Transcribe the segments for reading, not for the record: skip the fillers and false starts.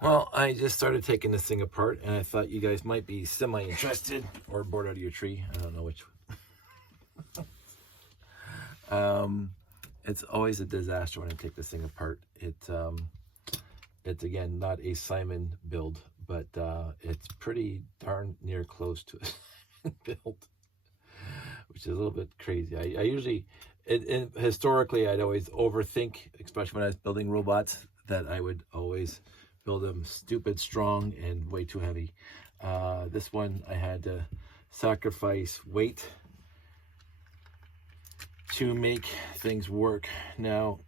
Well, I just started taking this thing apart, and I thought you guys might be semi-interested or bored out of your tree. I don't know which one. It's always a disaster when I take this thing apart. It's again not a Simon build, but it's pretty darn near close to a Simon build, which is a little bit crazy. I usually, historically, I'd always overthink, especially when I was building robots, that I would always build them stupid strong and way too heavy. This one I had to sacrifice weight to make things work. Now,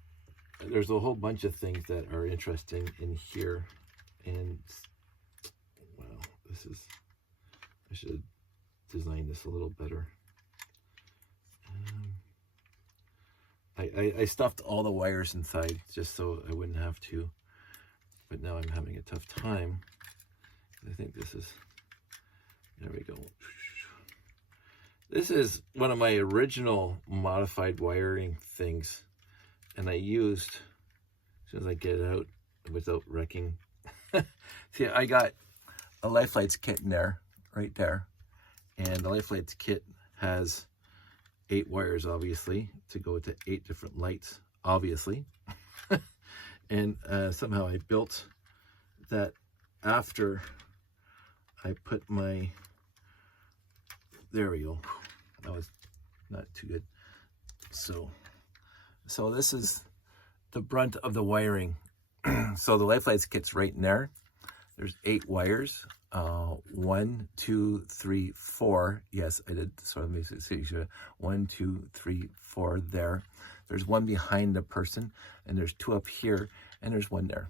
there's a whole bunch of things that are interesting in here, and well, I should have designed this a little better. I stuffed all the wires inside just so I wouldn't have to, but now I'm having a tough time. I think this is, there we go. This is one of my original modified wiring things, and I used, as soon as I get it out without wrecking. See, I got a Life Lights kit in there, right there, and the Life Lights kit has 8 wires, obviously, to go to 8 different lights, obviously. And somehow I built that after I put my, there we go. That was not too good. So this is the brunt of the wiring. So the Life Lights kit's right in there. There's 8 wires. 1, 2, 3, 4. Yes, I did. So let me see. 1, 2, 3, 4 there. There's 1 behind the person, and there's 2 up here, and there's 1 there.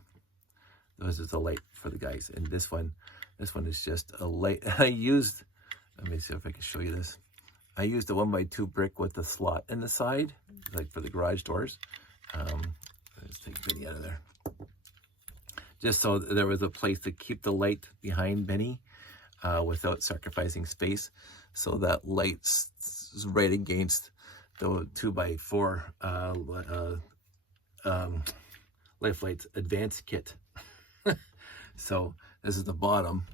This is a light for the guys, and this one is just a light. I used, let me see if I can show you this. I used a 1x2 brick with the slot in the side, like for the garage doors. Let's take Benny out of there. Just so there was a place to keep the light behind Benny without sacrificing space. So that light's right against the 2x4 Life Lights Advanced Kit. So this is the bottom.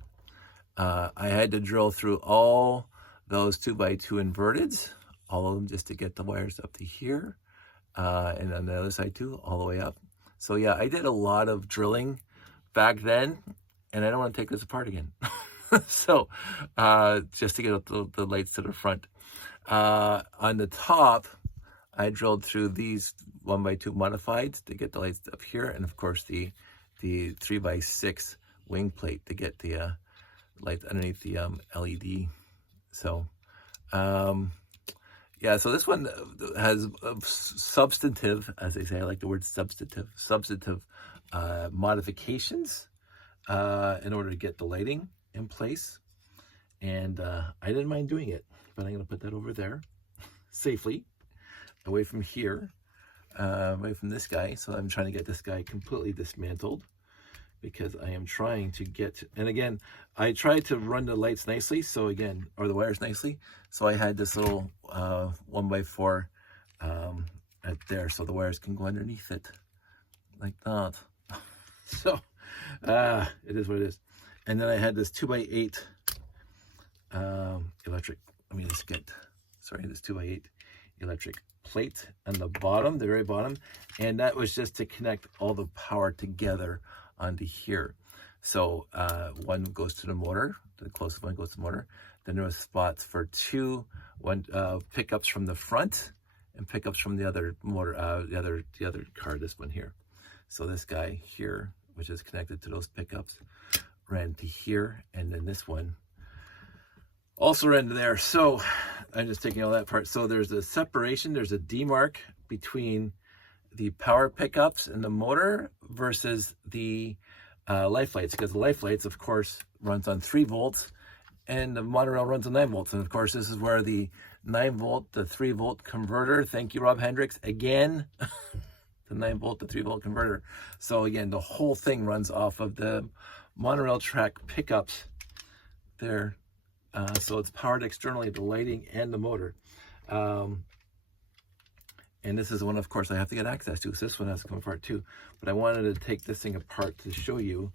I had to drill through all those 2x2 inverteds, all of them, just to get the wires up to here. And on the other side too, all the way up. So yeah, I did a lot of drilling back then, and I don't want to take this apart again. So just to get up the lights to the front. On the top, I drilled through these 1x2 modifieds to get the lights up here, and of course the 3x6 wing plate to get the lights underneath the LED. So yeah, so this one has substantive, as they say, I like the word substantive modifications in order to get the lighting in place. And I didn't mind doing it, but I'm going to put that over there safely, away from here, away from this guy. So I'm trying to get this guy completely dismantled, because I am trying to get, and again, I tried to run the lights nicely, so again, or the wires nicely, so I had this little 1x4 right there, so the wires can go underneath it, like that. So, it is what it is. And then I had this 2x8 electric, this 2x8 electric plate on the bottom, the very bottom, and that was just to connect all the power together onto here. So one goes to the motor, the closest one goes to the motor. Then there was spots for 2 pickups from the front and pickups from the other motor, the other car, this one here. So this guy here, which is connected to those pickups, ran to here, and then this one also ran to there. So I'm just taking all that part. So there's a separation, there's a demarc between the power pickups and the motor versus the Life Lights, because the Life Lights, of course, runs on 3 volts, and the monorail runs on 9 volts. And of course, this is where the 9 volt to 3 volt converter, thank you, Rob Hendricks, again, the 9 volt to 3 volt converter. So again, the whole thing runs off of the monorail track pickups there. So it's powered externally, the lighting and the motor. And this is one, of course, I have to get access to. So this one has to come apart too. But I wanted to take this thing apart to show you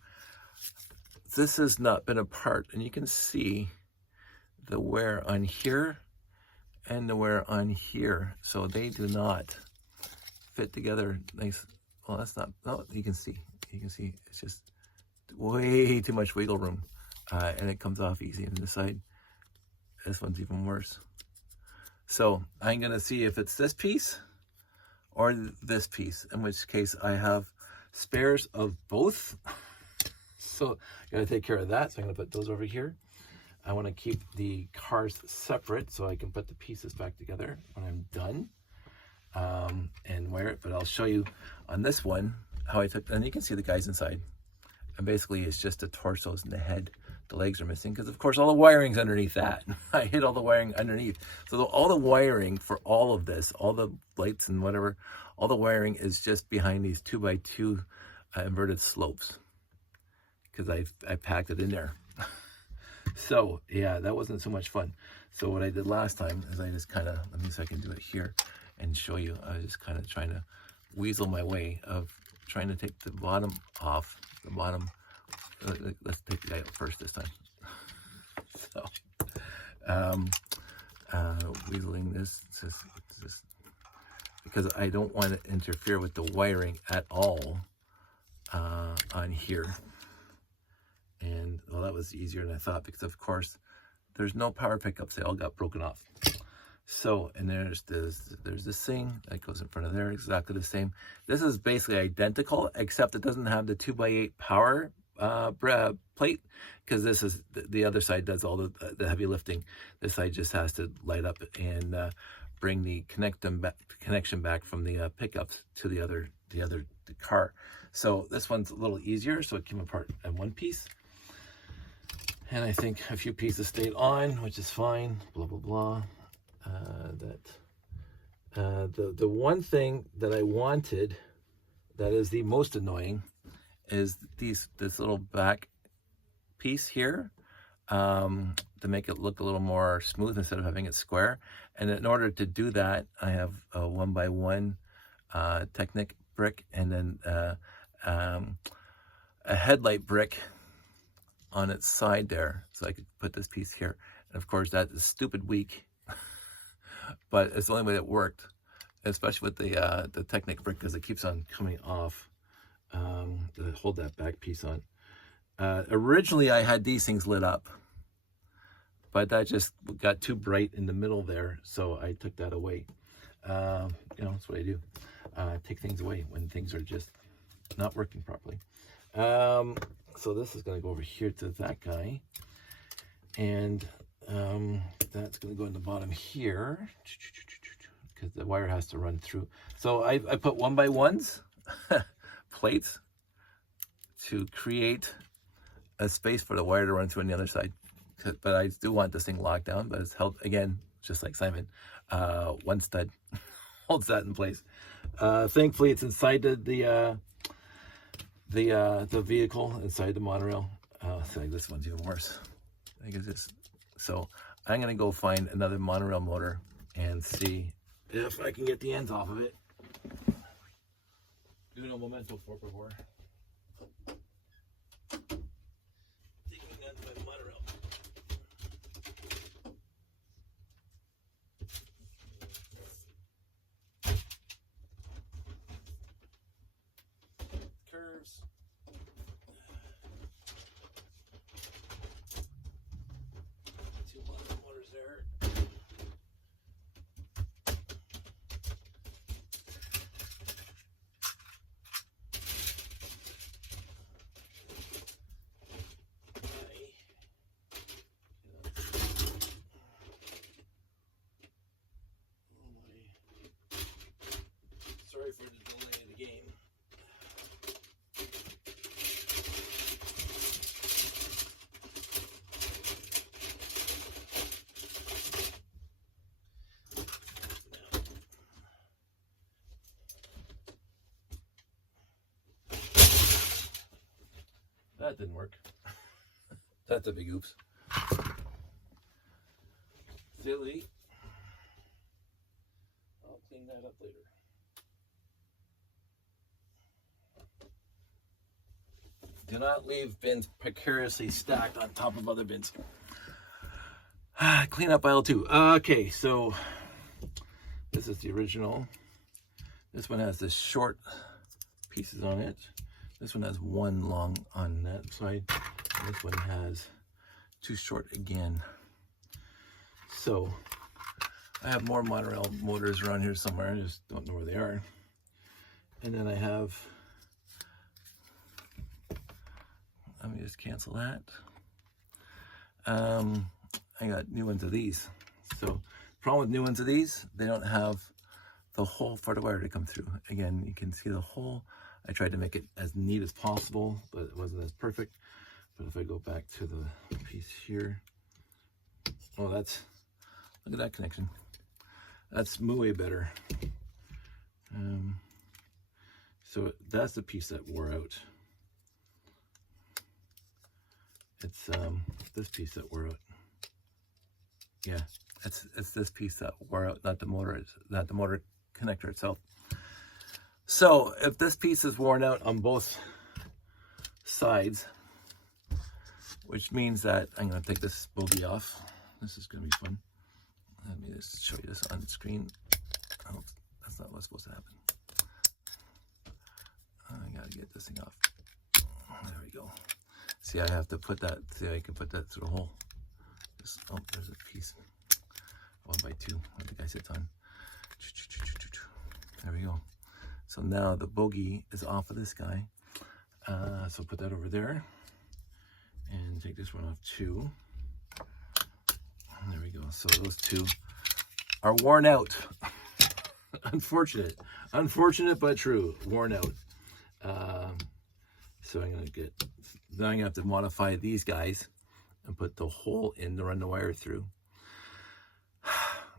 this has not been apart, and you can see the wear on here and the wear on here. So they do not fit together nice. Well, that's not, no, you can see it's just way too much wiggle room, and it comes off easy on this side. This one's even worse. So I'm gonna see if it's this piece or this piece, in which case I have spares of both. So I gotta take care of that. So I'm gonna put those over here. I wanna keep the cars separate so I can put the pieces back together when I'm done, and wear it. But I'll show you on this one how I took, and you can see the guys inside. And basically it's just the torsos and the head. The legs are missing because of course all the wiring's underneath that. I hid all the wiring underneath. So all the wiring for all of this, all the lights and whatever, all the wiring is just behind these 2x2 inverted slopes, because I packed it in there. So yeah, that wasn't so much fun. So what I did last time is I just kind of, let me see if I can do it here and show you. I was just kind of trying to weasel my way of trying to take the bottom off, the bottom. Let's take the guy out first this time. So, weaseling this because I don't want to interfere with the wiring at all on here. And well, that was easier than I thought, because of course there's no power pickups. They all got broken off. So, and there's this thing that goes in front of there, exactly the same. This is basically identical, except it doesn't have the 2x8 power plate, because this is the other side does all the heavy lifting. This side just has to light up and bring the connection back from the pickups to the other car. So this one's a little easier, so it came apart in one piece, and I think a few pieces stayed on, which is fine. Blah blah blah. The one thing that I wanted that is the most annoying is this little back piece here, to make it look a little more smooth instead of having it square. And in order to do that, I have a 1x1 Technic brick, and then a headlight brick on its side there, so I could put this piece here. And of course that is stupid weak, but it's the only way it worked, especially with the Technic brick, because it keeps on coming off. To hold that back piece on. Originally I had these things lit up, but that just got too bright in the middle there, so I took that away. You know, that's what I do. Take things away when things are just not working properly. So this is going to go over here to that guy, and that's going to go in the bottom here, because the wire has to run through. So I put 1x1s plates to create a space for the wire to run through on the other side. But I do want this thing locked down, but it's held, again, just like Simon, one stud holds that in place. Thankfully it's inside the vehicle, inside the monorail. So this one's even worse. I guess it's, so I'm gonna go find another monorail motor and see if I can get the ends off of it. Uno momento, por favor. Taking that to my monorail. Curves. Two monorail motors there. Sorry for the delay of the game. That didn't work. That's a big oops. Silly. I'll clean that up later. Do not leave bins precariously stacked on top of other bins. Clean up aisle 2. Okay, so this is the original. This one has the short pieces on it. This one has one long on that side. And this one has two short again. So I have more monorail motors around here somewhere. I just don't know where they are. And then I have, let me just cancel that. I got new ones of these. So problem with new ones of these, they don't have the hole for the wire to come through. Again, you can see the hole. I tried to make it as neat as possible, but it wasn't as perfect. But if I go back to the piece here, oh, that's, look at that connection. That's way better. So that's the piece that wore out. It's this piece that wore out. Yeah, it's this piece that wore out, not the motor connector itself. So if this piece is worn out on both sides, which means that I'm going to take this bogey off. This is going to be fun. Let me just show you this on the screen. Oh, that's not what's supposed to happen. I got to get this thing off. There we go. See, I have to put that, see, I can put that through the hole. Just, oh, there's a piece. 1x2, I think I said on. There we go. So now the bogey is off of this guy. So put that over there. And take this one off too. There we go. So those two are worn out. Unfortunate. Unfortunate but true. Worn out. So I'm going to get, then I'm going to have to modify these guys and put the hole in to run the wire through.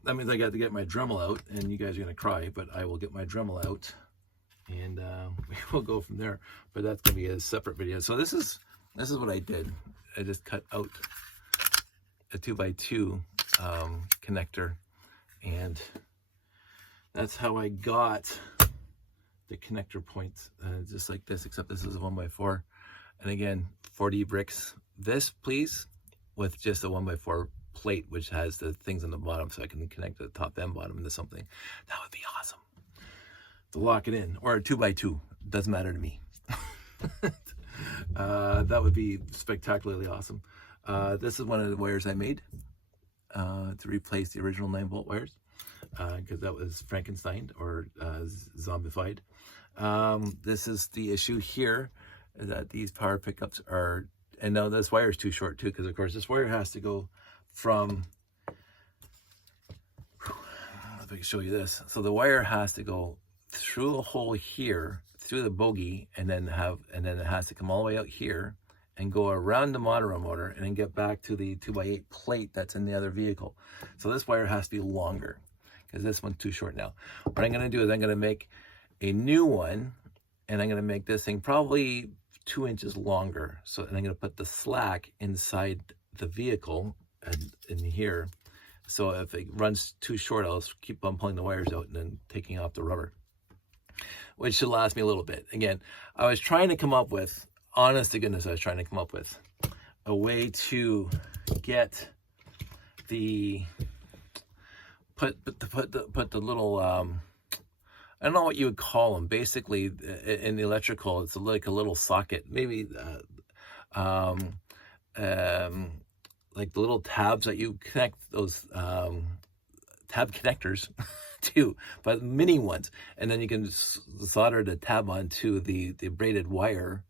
That means I got to get my Dremel out, and you guys are going to cry, but I will get my Dremel out, and we will go from there. But that's going to be a separate video. So this is what I did. I just cut out a 2x2 connector, and that's how I got the connector points, just like this, except this is a 1x4. And again, 4D bricks. This, please, with just a 1x4 plate, which has the things on the bottom, so I can connect the top and bottom into something. That would be awesome to lock it in, or a 2x2. Doesn't matter to me. That would be spectacularly awesome. This is one of the wires I made to replace the original 9-volt wires, because that was Frankenstein or zombified. This is the issue here, is that these power pickups are, and now this wire is too short too, because of course this wire has to go from, if I can show you this, so the wire has to go through a hole here, through the bogey, and then it has to come all the way out here and go around the monorail motor and then get back to the 2x8 plate that's in the other vehicle. So this wire has to be longer, because this one's too short now. What I'm going to do is I'm going to make a new one, and I'm going to make this thing probably 2 inches longer. So, and I'm going to put the slack inside the vehicle and in here. So if it runs too short, I'll keep on pulling the wires out and then taking off the rubber, which should last me a little bit. Again, I was trying to come up with, honest to goodness, I was trying to come up with a way to get the, put the little, I don't know what you would call them. Basically, in the electrical, it's like a little socket, maybe like the little tabs that you connect those tab connectors to, but mini ones, and then you can solder the tab onto the braided wire,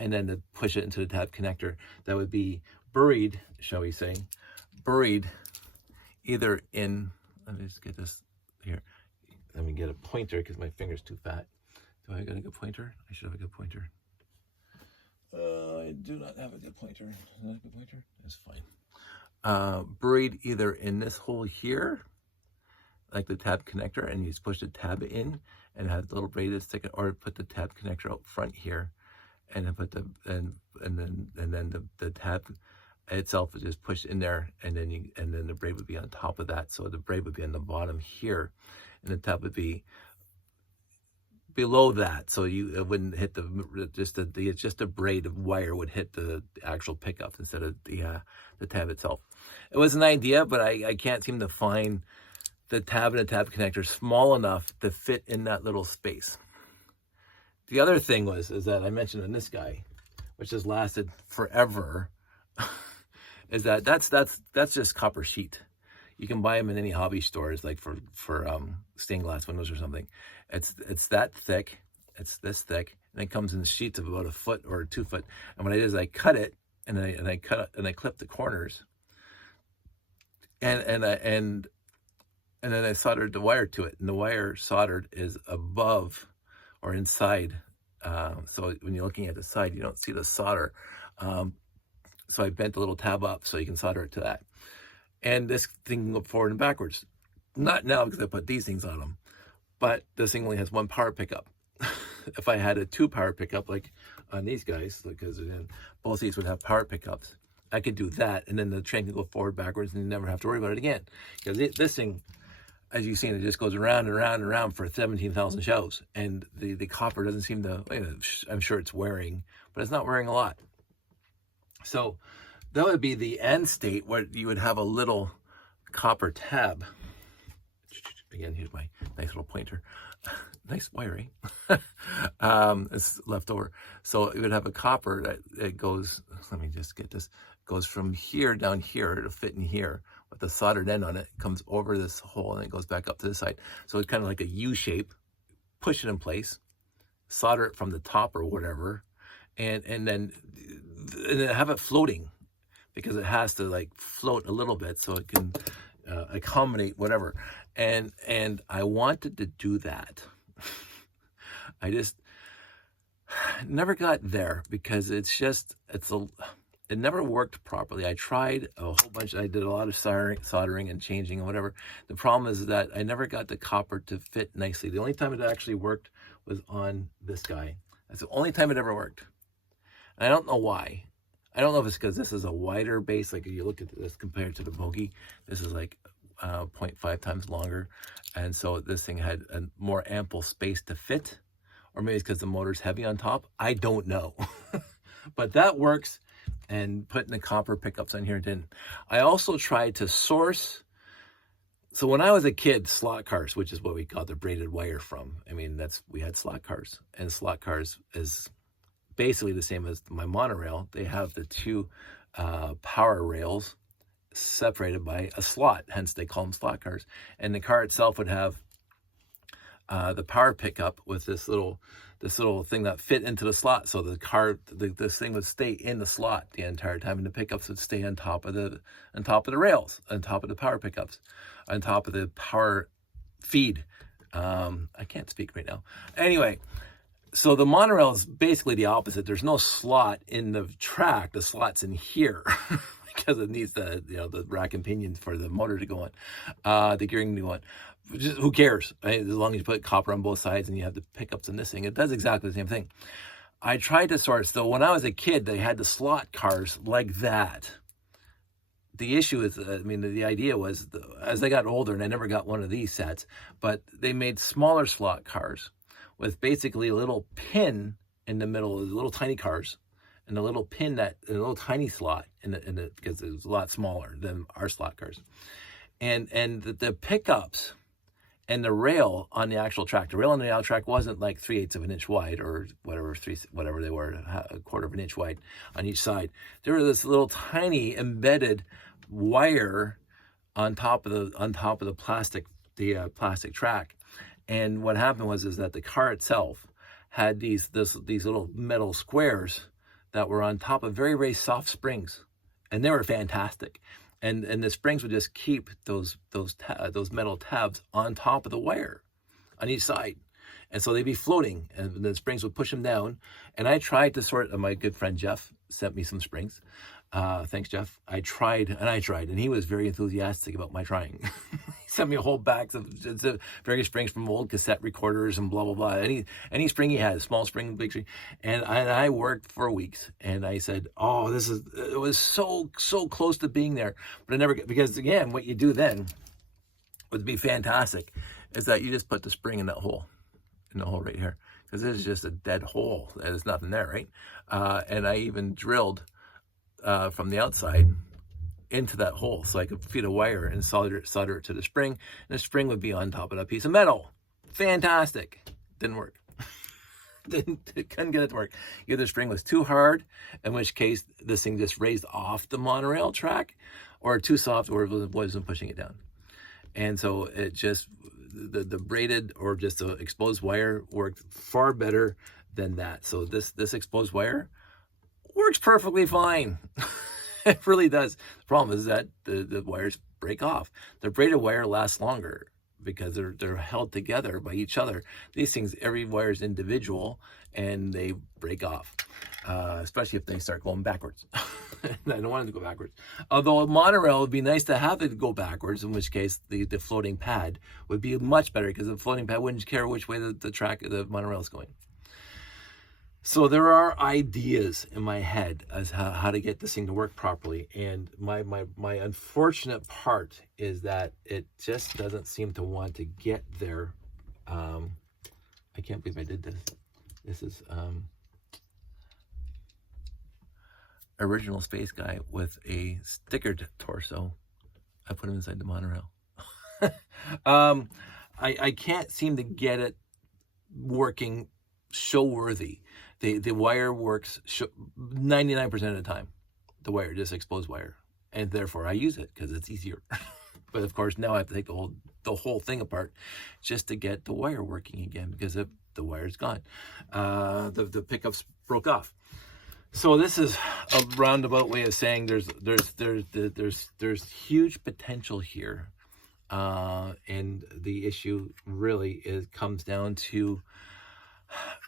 and then to push it into the tab connector. That would be buried, shall we say, buried either in, let me just get this here. Let me get a pointer because my finger's too fat. Do I got a good pointer? I should have a good pointer. I do not have a good pointer. Is that a good pointer? That's fine. Buried either in this hole here, like the tab connector, and you just push the tab in and have the little braided stick, or put the tab connector out front here, and then put the tab itself is just pushed in there, and then the braid would be on top of that. So the braid would be on the bottom here, and the tab would be below that, so it wouldn't hit just a braid of wire would hit the actual pickup instead of the tab itself. It was an idea, but I can't seem to find the tab and the tab connector small enough to fit in that little space. The other thing is that I mentioned in this guy, which has lasted forever, is that's just copper sheet. You can buy them in any hobby stores, like for stained glass windows or something. It's that thick. It's this thick, and it comes in sheets of about 1 foot or 2 foot. And what I did is I cut it, and I clip the corners, and then I soldered the wire to it. And the wire soldered is above or inside. So when you're looking at the side, you don't see the solder. So I bent the little tab up so you can solder it to that. And this thing can go forward and backwards. Not now because I put these things on them, but this thing only has 1 power pickup. If I had a 2 power pickup like on these guys, because both these would have power pickups, I could do that, and then the train can go forward, backwards, and you never have to worry about it again. Because this thing, as you've seen, it just goes around and around and around for 17,000 shows, and the copper doesn't seem to, I'm sure it's wearing, but it's not wearing a lot. So that would be the end state where you would have a little copper tab. Again, here's my nice little pointer. Nice wiring. It's left over. So you would have a copper that goes, let me just get this, goes from here down here to fit in here with the soldered end on it, comes over this hole, and it goes back up to this side. So it's kind of like a U shape. Push it in place, solder it from the top or whatever, and then have it floating, because it has to like float a little bit so it can accommodate whatever. And I wanted to do that. I just never got there because it never worked properly. I tried a whole bunch. I did a lot of soldering and changing and whatever. The problem is that I never got the copper to fit nicely. The only time it actually worked was on this guy. That's the only time it ever worked. And I don't know why. I don't know if it's because this is a wider base. Like if you look at this compared to the Bogey, this is like 0.5 times longer. And so this thing had a more ample space to fit. Or maybe it's because the motor's heavy on top. I don't know. But that works. And putting the copper pickups on here didn't. I also tried to source. So when I was a kid, slot cars, which is what we got the braided wire from. I mean, we had slot cars. And slot cars is basically the same as my monorail. They have the 2 power rails separated by a slot, hence they call them slot cars. And the car itself would have the power pickup with this little thing that fit into the slot. So the car, this thing would stay in the slot the entire time, and the pickups would stay on top of the rails, on top of the power pickups, on top of the power feed. I can't speak right now. Anyway, so the monorail is basically the opposite. There's no slot in the track. The slot's in here. Because it needs the rack and pinions for the motor to go on, the gearing to go on. Just, who cares, right? As long as you put copper on both sides and you have the pickups in this thing, it does exactly the same thing. I tried to source, though, when I was a kid, they had the slot cars like that. The issue is, the idea was, as I got older, and I never got one of these sets, but they made smaller slot cars with basically a little pin in the middle of the little tiny cars, and a little pin a little tiny slot in the because it was a lot smaller than our slot cars, and the pickups and the rail on the actual track. The rail on the actual track wasn't like 3/8 of an inch wide or whatever they were, a 1/4 of an inch wide on each side. There was this little tiny embedded wire on top of the plastic track, and what happened was that the car itself had these little metal squares that were on top of very, very soft springs, and they were fantastic. And the springs would just keep those metal tabs on top of the wire on each side, and so they'd be floating, and the springs would push them down. And I tried to sort. My good friend Jeff sent me some springs. Thanks, Jeff. I tried, and he was very enthusiastic about my trying. He sent me a whole bag of various springs from old cassette recorders and blah blah blah. Any spring he had, small spring, big spring, and I worked for weeks. And I said, "Oh, it was so close to being there," but I never get, because again, what you do then would be fantastic, is that you just put the spring in that hole, right here. because this is just a dead hole. There's nothing there, right? And I even drilled from the outside into that hole so I could feed a wire and solder it to the spring, and the spring would be on top of that piece of metal. Fantastic. Didn't work. Couldn't get it to work. Either the spring was too hard, in which case this thing just raised off the monorail track, or too soft, or it wasn't pushing it down. And so it just, the braided or just the exposed wire worked far better than that. So this exposed wire works perfectly fine. It really does. The problem is that the wires break off. The braided wire lasts longer because they're held together by each other. These things, every wire is individual, and they break off, especially if they start going backwards. And I don't want it to go backwards. Although a monorail would be nice to have it go backwards, in which case the floating pad would be much better, because the floating pad wouldn't care which way the monorail is going. So there are ideas in my head as how to get this thing to work properly. And my unfortunate part is that it just doesn't seem to want to get there. I can't believe I did this. This is original space guy with a stickered torso. I put him inside the monorail. I can't seem to get it working show worthy. The wire works 99% of the time. The wire, just exposed wire, and therefore I use it because it's easier. But of course now I have to take the whole thing apart just to get the wire working again, because the wire's gone. The pickups broke off. So this is a roundabout way of saying there's huge potential here, and the issue really comes down to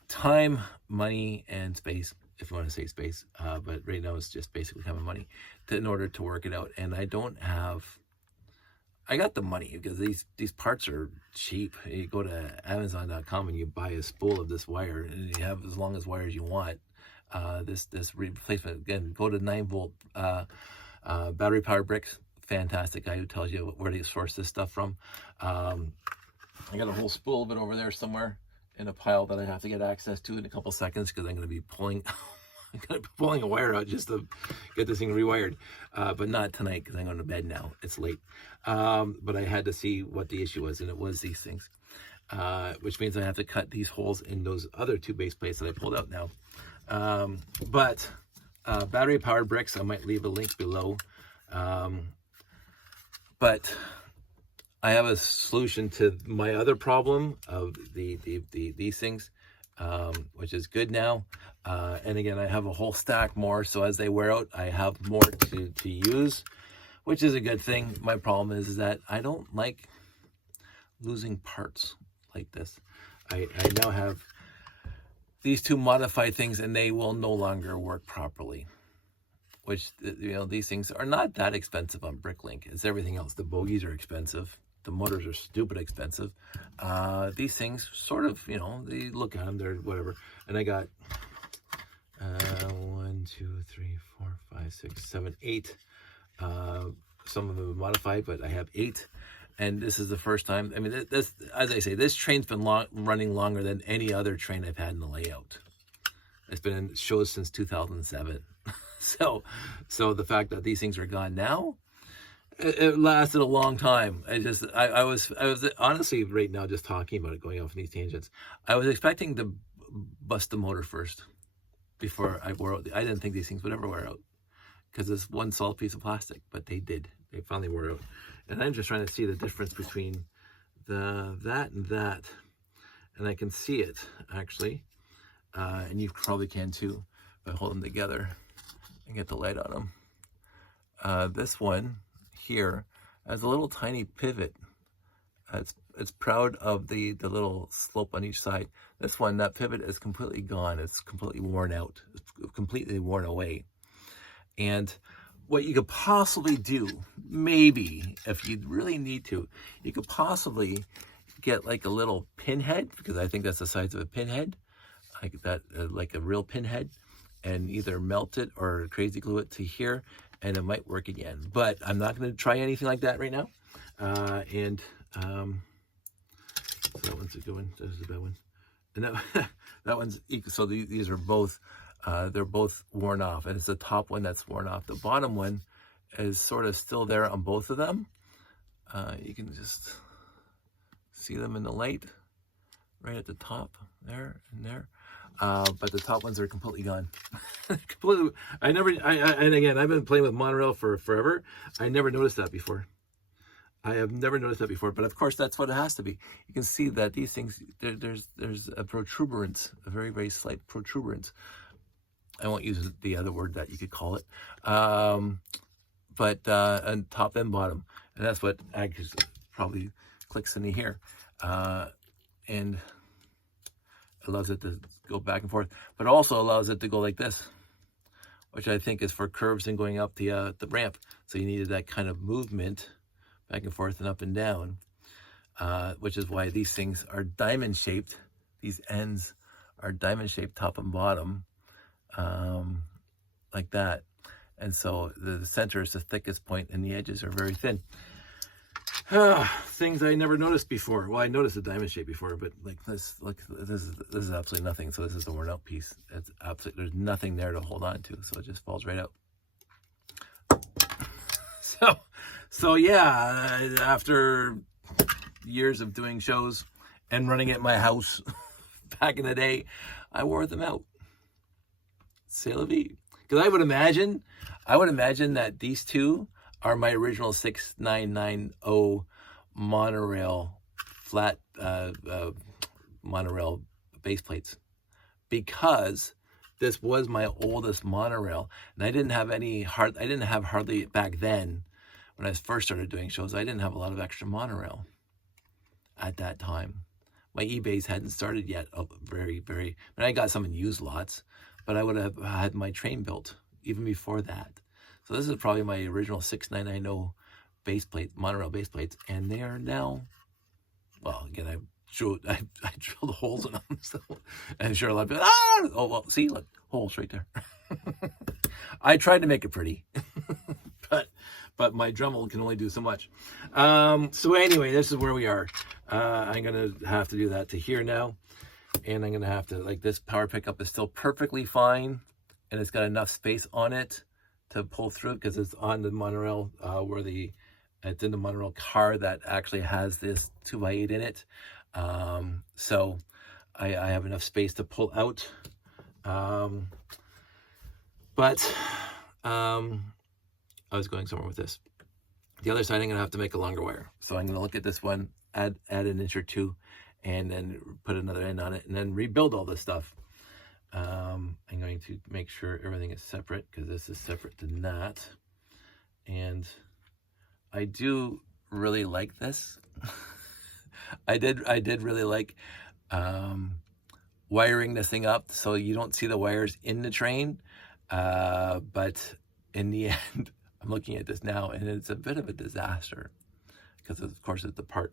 time, money, and space, if you want to say space. But right now it's just basically time and money in order to work it out. And I got the money because these parts are cheap. You go to Amazon.com and you buy a spool of this wire, and you have as long as wire as you want. This replacement, again, go to 9-volt battery powered bricks. Fantastic guy who tells you where to source this stuff from. I got a whole spool of it over there somewhere in a pile that I have to get access to in a couple seconds, because I'm going to be pulling a wire out just to get this thing rewired, but not tonight because I'm going to bed now. It's late. But I had to see what the issue was, and it was these things, which means I have to cut these holes in those other two base plates that I pulled out now. But battery powered bricks, I might leave a link below. But I have a solution to my other problem of these things, which is good now. And again, I have a whole stack more, so as they wear out, I have more to use, which is a good thing. My problem is that I don't like losing parts like this. I now have these two modified things, and they will no longer work properly. Which, these things are not that expensive on Bricklink. It's everything else. The bogies are expensive. The motors are stupid expensive. These things sort of, they look at them, they're whatever. And I got 1, 2, 3, 4, 5, 6, 7, 8. Some of them are modified, but I have 8. And this is the first time. I mean, this, as I say, this train's been running longer than any other train I've had in the layout. It's been in shows since 2007. So the fact that these things are gone now, it lasted a long time. I was honestly right now just talking about it, going off in these tangents. I was expecting to bust the motor first before I wore out. I didn't think these things would ever wear out because it's one solid piece of plastic, but they did. They finally wore out. And I'm just trying to see the difference between that and that. And I can see it actually. And you probably can too by holding them together and get the light on them. This one here has a little tiny pivot. It's proud of the little slope on each side. This one, that pivot is completely gone. It's completely worn out. It's completely worn away. And what you could possibly do, maybe if you really need to, you could possibly get like a little pinhead, because I think that's the size of a pinhead, like that, like a real pinhead, and either melt it or crazy glue it to here, and it might work again. But I'm not going to try anything like that right now. So that one's a good one. This is a bad one. and that, that one's equal. So these are both, they're both worn off, and it's the top one that's worn off. The bottom one is sort of still there on both of them. You can just see them in the light right at the top there and there. But the top ones are completely gone. Completely. And again, I've been playing with monorail for forever. I never noticed that before. I have never noticed that before, but of course that's what it has to be. You can see that these things, there's a protuberance, a very, very slight protuberance. I won't use the other word that you could call it. But on top and bottom. And that's what probably clicks in here. And allows it to go back and forth, but also allows it to go like this, which I think is for curves and going up the ramp. So you needed that kind of movement back and forth and up and down, which is why these things are diamond shaped. These ends are diamond shaped, top and bottom, like that. And so the center is the thickest point and the edges are very thin. Things I never noticed before. Well, I noticed the diamond shape before, but like this, look, this is absolutely nothing. So this is a worn out piece. It's absolutely, there's nothing there to hold on to. So it just falls right out. So yeah, after years of doing shows and running at my house back in the day, I wore them out. C'est la vie. Because I would imagine that these two are my original 6990 monorail flat monorail base plates, because this was my oldest monorail, and I didn't have hardly back then when I first started doing shows. I didn't have a lot of extra monorail at that time. My eBays hadn't started yet. I got some in used lots, but I would have had my train built even before that. So this is probably my original 6990 base plate, monorail base plates, and they are now, well, again, I drilled holes in them, so I'm sure a lot of people, oh, well, see, look, holes right there. I tried to make it pretty, but my Dremel can only do so much. So anyway, this is where we are. I'm gonna have to do that to here now, and I'm gonna have to, like, this power pickup is still perfectly fine, and it's got enough space on it to pull through, because it's on the monorail it's in the monorail car that actually has this 2x8 in it. So I have enough space to pull out. But I was going somewhere with this. The other side, I'm gonna have to make a longer wire. So I'm gonna look at this one, add an inch or two, and then put another end on it, and then rebuild all this stuff. I'm going to make sure everything is separate, because this is separate than that. And I do really like this. I did really like wiring this thing up so you don't see the wires in the train. But in the end, I'm looking at this now, and it's a bit of a disaster, because of course it's the part.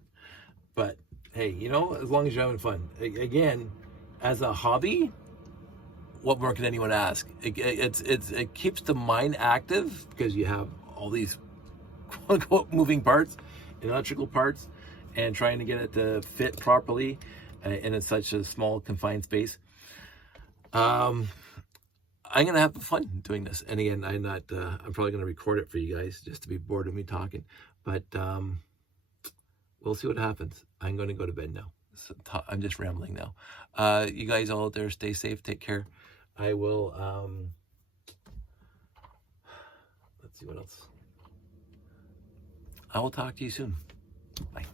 But hey, you know, as long as you're having fun. Again, as a hobby, what more can anyone ask? It keeps the mind active, because you have all these quote unquote moving parts, electrical parts, and trying to get it to fit properly in such a small confined space. I'm gonna have fun doing this, and again, I'm probably gonna record it for you guys just to be bored of me talking, but we'll see what happens. I'm gonna go to bed now. So I'm just rambling now. You guys all out there, stay safe, take care. I will, let's see what else. I will talk to you soon. Bye.